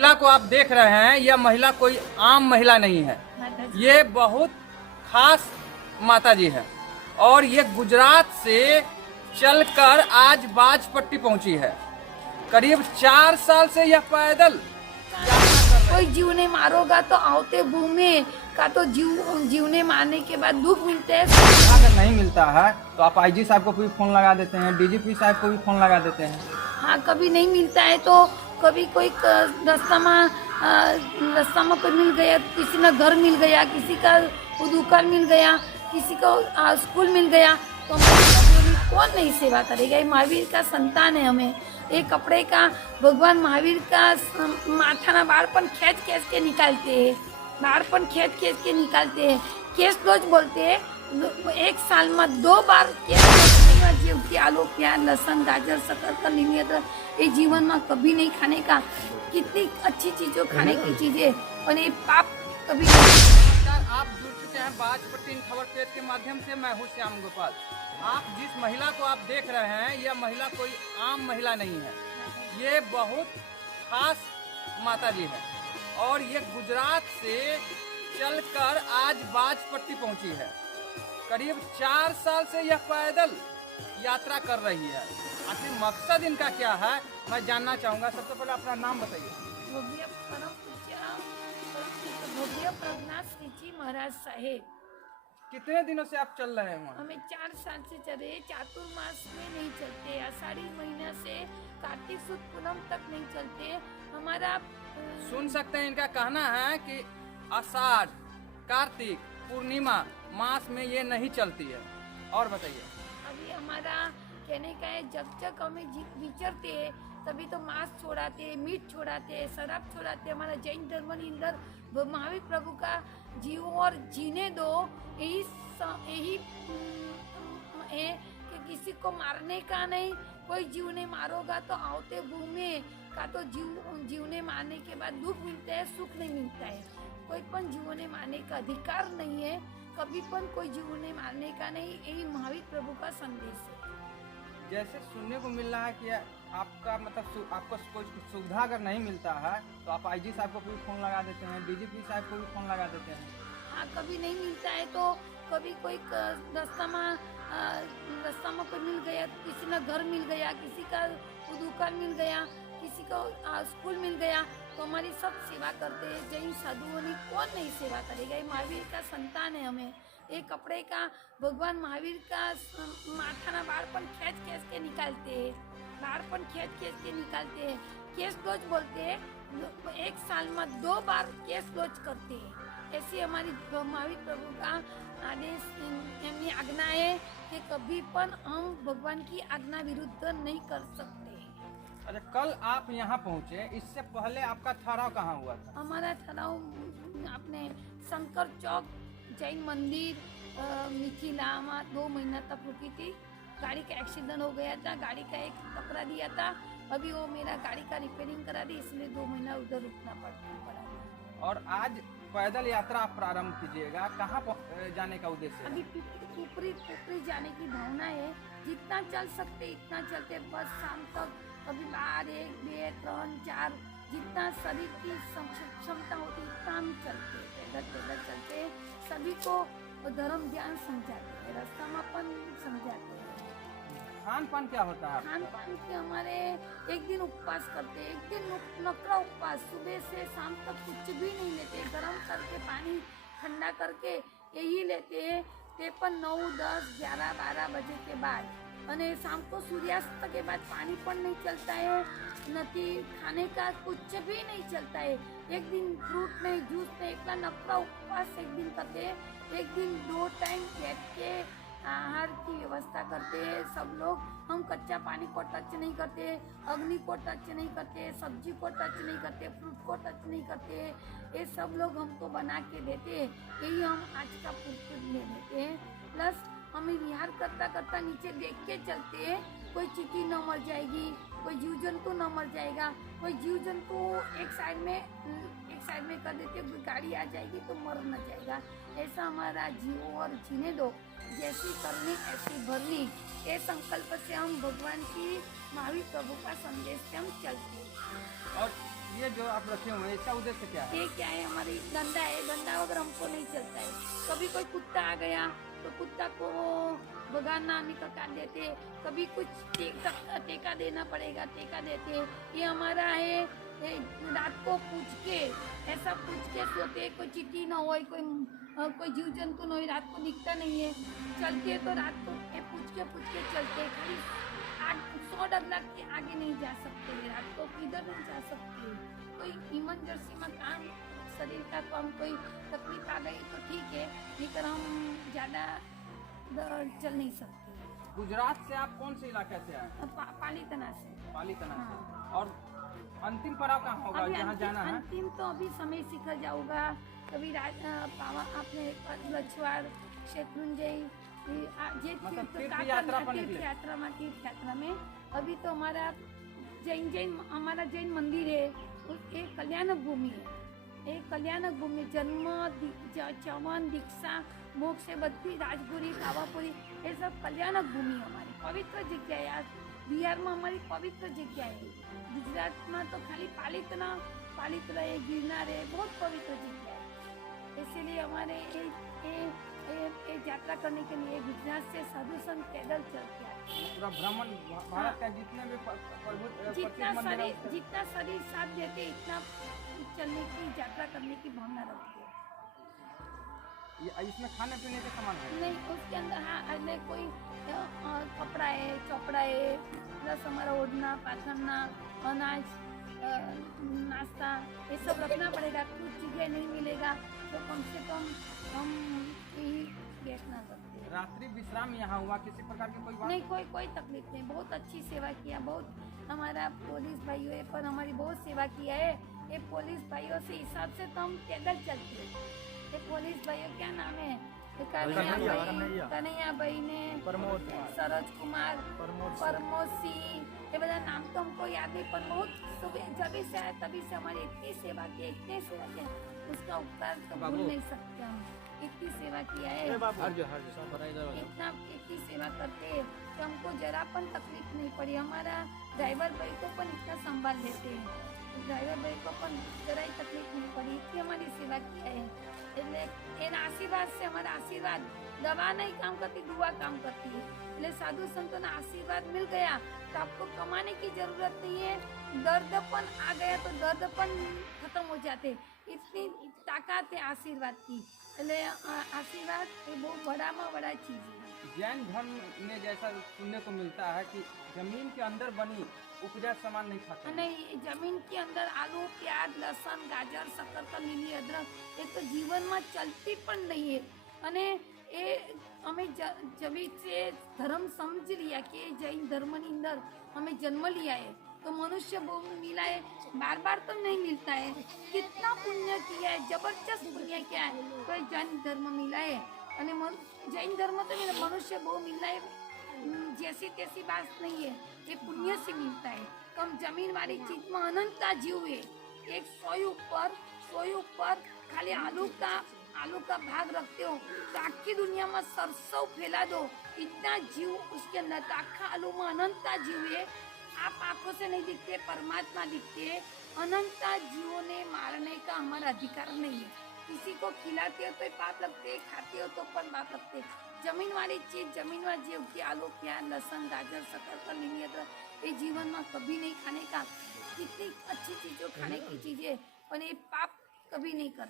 महिला को आप देख रहे हैं, यह महिला कोई आम महिला नहीं है। ये बहुत खास माता जी है और ये गुजरात से चलकर आज बाजपट्टी पहुंची है। करीब 4 साल से यह पैदल कोई जीवने मारोगा तो आवते भूमि का तो जीवने मारने के बाद दुख मिलते हैं। अगर नहीं मिलता है तो आप आईजी साहब को भी फोन लगा देते हैं, डीजीपी साहब को भी फोन लगा देते हैं। हाँ, कभी नहीं मिलता है तो कभी कोई रास्ता में कोई मिल गया, किसी का घर मिल गया, किसी का दुकान मिल गया, किसी को स्कूल मिल गया, तो कौन नहीं सेवा करेगा। ये महावीर का संतान है। हमें एक कपड़े का भगवान महावीर का माथा बाड़पन खींच के निकालते हैं, बाड़पन खींच के निकालते हैं। केस रोज बोलते हैं 1 साल में 2 बार केस की आलू प्याज लहसुन गाजर शक्कर का नियंत्रण ये जीवन में कभी नहीं खाने का। कितनी अच्छी चीजों खाने की चीजें और ये पाप कभी नहीं। आप जुड़ चुके हैं बाजपट्टी खबर पेज के माध्यम से। मैं हूं श्याम गोपाल। आप जिस महिला को आप देख रहे हैं, यह महिला कोई आम महिला नहीं है। ये बहुत खास माता जी है और ये गुजरात से चलकर आज बाजपट्टी पहुंची है। करीब 4 साल से यह पैदल यात्रा कर रही है। आखिर मकसद इनका क्या है, मैं जानना चाहूँगा। सबसे पहले अपना नाम बताइए। भव्य प्रज्ञा श्री जी महाराज साहेब। कितने दिनों से आप चल रहे हैं? हमें 4 साल से चल रहे। चातुर्मास में नहीं चलते, आषाढ़ी महीना से कार्तिक सुद पूनम तक नहीं चलते। हमारा सुन सकते हैं, इनका कहना है कि आषाढ़ कार्तिक पूर्णिमा मास में ये नहीं चलती है। और बताइए। अभी हमारा कहने का है, जब हमें विचरते हैं तभी तो मांस छोड़ाते, मीट छोड़ाते, शराब छोड़ाते। हमारा जैन धर्म के अंदर महावीर प्रभु का जीवो और जीने दो, यही है कि किसी को मारने का नहीं। कोई जीवने मारोगा तो आवते भूमि का तो जीवने मारने के बाद दुख मिलता है, सुख नहीं मिलता है। कोई पण जीवने मारने का अधिकार नहीं है, कभी पण कोई जीवने मारने का नहीं। यही महावीर प्रभु का संदेश है। जैसे सुनने को मिल रहा है कि आपका मतलब आपको कोई सुविधा अगर नहीं मिलता है तो आप आईजी साहब को भी फोन लगा देते हैं, डीजीपी साहब को भी फोन लगा देते हैं। हाँ, कभी नहीं मिलता है तो कभी कोई रास्ता में कोई मिल गया, किसी का घर मिल गया, किसी का दुकान मिल गया, किसी को स्कूल मिल गया, तो हमारी सब सेवा करते हैं। जैन साधुओं ने कौन नहीं सेवा करेगा। ये महावीर का संतान है। हमें एक कपड़े का भगवान महावीर का माथा बाड़पन खींच के निकालते हैं, बाड़पन खींच के निकालते हैं। केस रोज बोलते हैं 1 साल में 2 बार केस रोज करते हैं। ऐसी हमारी महावीर प्रभु का आदेश, एमनी आज्ञा है कि कभी पण हम भगवान की आज्ञा विरुद्ध नहीं कर सकते। अच्छा, कल आप यहाँ पहुँचे, इससे पहले आपका ठहराव कहाँ हुआ था? हमारा ठहराव अपने शंकर चौक जैन मंदिर मिथिला में 2 महीना तक रुकी थी। गाड़ी का एक्सीडेंट हो गया था, गाड़ी का एक टकरा दिया था। अभी वो मेरा गाड़ी का रिपेयरिंग करा दी, इसलिए 2 महीना उधर रुकना पड़ा। और आज पैदल यात्रा आप प्रारंभ कीजिएगा, कहाँ जाने का उद्देश्य है? अभी पुपरी जाने की भावना है। जितना चल सकते इतना चलते, बस शाम तक कभी 1, 2, 3, 4 जितना शरीर की क्षमता होती उतना हम चलते, पैदल चलते। सभी को धर्म ज्ञान समझाते हैं, रास्ता में अपन समझाते हैं। खान पान क्या होता है? खान पान के हमारे एक दिन उपवास करते, एक दिन नकरा उपवास, सुबह से शाम तक कुछ भी नहीं लेते। गर्म करके पानी ठंडा करके यही लेते हैं। 9, 10, 11, 12 बजे के बाद और शाम को सूर्यास्त के बाद पानी पण नहीं चलता है, नती खाने का कुछ भी नहीं चलता है। एक दिन फ्रूट नहीं, जूस नहीं, इतना नकरा उपवास एक दिन करते हैं। एक दिन 2 टाइम बैठ के आहार की व्यवस्था करते हैं सब लोग। हम कच्चा पानी को टच नहीं करते, अग्नि को टच नहीं करते, सब्जी को टच नहीं करते, फ्रूट को टच नहीं करते। ये सब लोग हमको बना के देते हैं, यही हम आज का फूड ले लेते हैं। प्लस हमें विहार करता करता नीचे देख के चलते हैं, कोई चींटी न मर जाएगी, कोई जीव जंतु न मर जाएगा। कोई जीव जंतु एक साइड में कर देते, गाड़ी आ जाएगी तो मर न जाएगा। ऐसा हमारा जीवो और जीने दो, जैसी करनी ऐसी भरनी, ये संकल्प से हम भगवान की महावीर प्रभु का संदेश से हम चलते हैं। और ये जो आप रखे हुए हैं इसका उद्देश्य क्या है? ये क्या है, हमारी गंदा है, गंदा अगर हमको नहीं चलता है। कभी कोई कुत्ता आ गया तो कुत्ता को भगाना निकाल देते, कभी कुछ टेका देना पड़ेगा, टेका देते। ये हमारा है, ये रात को पूछ के, ऐसा पूछ के सोते, कोई चींटी ना हो, कोई जीव जंतु ना हो, रात को दिखता नहीं है। चलते तो रात को पूछ के चलते, खाली 100 डगला के आगे नहीं जा सकते, रात को किधर नहीं जा सकते। कोई इमरजेंसी में काम, शरीर का काम कोई तकलीफ आ गई तो ठीक है, लेकिन हम ज़्यादा चल नहीं सकते। गुजरात से आप कौन से इलाके से आए? पालीतना से। पालीतना से। हाँ। और अंतिम पड़ाव कहाँ होगा जहाँ जाना है? अंतिम तो अभी समय शिखर जाऊंगा, कभी पावा अपने लछवाड़, शेत्रुंजय, मतलब तीर्थ यात्रा में। अभी तो हमारा हमारा जैन मंदिर है, एक कल्याण भूमि है, एक कल्याण भूमि, जन्म चवन दीक्षा मोक्ष बद्री राजपुरी पावापुरी, ये सब कल्याण भूमि हमारी पवित्र जगह है। आज बिहार में हमारी पवित्र जगह है, गुजरात में तो खाली पालितना है, गिरनार है, बहुत पवित्र जगह है। इसीलिए हमारे यात्रा करने के लिए गुजरात से साधु संत पैदल चलते आते हैं। पूरा भ्रमण भारत का जितने भी जितना शरीर साथ देते इतना चलने की, यात्रा करने की भावना रखते हैं। इसमें खाने पीने के सामान है? नहीं, उसके अंदर हाँ अन्य कोई कपड़ा है, चौपड़ा है, प्लस हमारा ओढ़ना पाथरना, अनाज, नाश्ता, ये सब रखना पड़ेगा। कुछ चीज़ें नहीं मिलेगा तो कम से कम हम यही बेचना करते हैं। रात्रि विश्राम यहाँ हुआ, किसी प्रकार की कोई बात नहीं? कोई तकलीफ नहीं, बहुत अच्छी सेवा किया, बहुत हमारा पुलिस भाइयों है पर हमारी बहुत सेवा किया है। ये पुलिस भाइयों से हिसाब से तो हम पैदल चलते हैं। ये पुलिस भाइयों क्या नाम है? कन्हैया भाई ने, सरोज कुमार, प्रमोद सिंह, ये बड़ा नाम तो हमको याद नहीं, पर बहुत सुबह जब से आए तभी से हमारी इतनी सेवा की, इतने सेवा किया, उसका उपकार तो भूल नहीं सकते हम। इतनी सेवा किया है, इतनी सेवा करते हैं कि हमको जरापन तकलीफ नहीं पड़ी। हमारा ड्राइवर भाई को पण इतना संभाल लेते हैं, ड्राइवर भाई को पण जरा ही तकलीफ नहीं पड़ी, इतनी हमारी सेवा किया है। इन आशीर्वाद से, हमारा आशीर्वाद, दवा नहीं काम करती, दुआ काम करती है। इसलिए साधु संतों ने आशीर्वाद मिल गया तो आपको कमाने की जरूरत नहीं है। दर्दपन आ गया तो दर्दपन खत्म हो जाते, इतनी ताकत है आशीर्वाद की। इसलिए आशीर्वाद बहुत बड़ा चीज है। जैन धर्म में जैसा सुनने को मिलता है कि जमीन के अंदर बनी उपजा सामान नहीं खाते। नहीं, जमीन के अंदर आलू, प्याज, लहसुन, गाजर, शकरकंद, લીલી अदरक ये तो जीवन में चलती पण नहीं है। અને એ અમે જવી से धर्म समझ लिया कि जैन धर्म ની अंदर हमें जन्म लिया है तो मनुष्य भूमि मिला है, बार तो नहीं मिलता है। कितना पुण्य किया है, जबरदस्त पुण्य किया है तो जैन धर्म मिला है। અને जैन धर्म तो मनुष्य भूमि मिला है जैसी तैसी बात नहीं है, ये पुण्य से मिलता है। तो हम जमीन वाली चीज में अनंता जीव है। एक सोई ऊपर खाली आलू का भाग रखते हो तो आखी दुनिया में सरसों फैला दो, इतना जीव उसके अंदर। आखा आलू में अनंता जीव है, आप आंखों से नहीं दिखते, परमात्मा दिखते है। अनंता जीवों ने मारने का हमारा अधिकार नहीं है। किसी को खिलाते हो तो पाप लगते, खाते हो तो पण पाप लगते। जमीन वाली चीज, जमीन वाली जीव की आलू, प्याज, लहसुन, गाजर, शकरकंद, लीली अदरक ये जीवन में कभी नहीं खाने का। कितनी अच्छी चीजों खाने की चीजें, पर ये पाप कभी नहीं करना।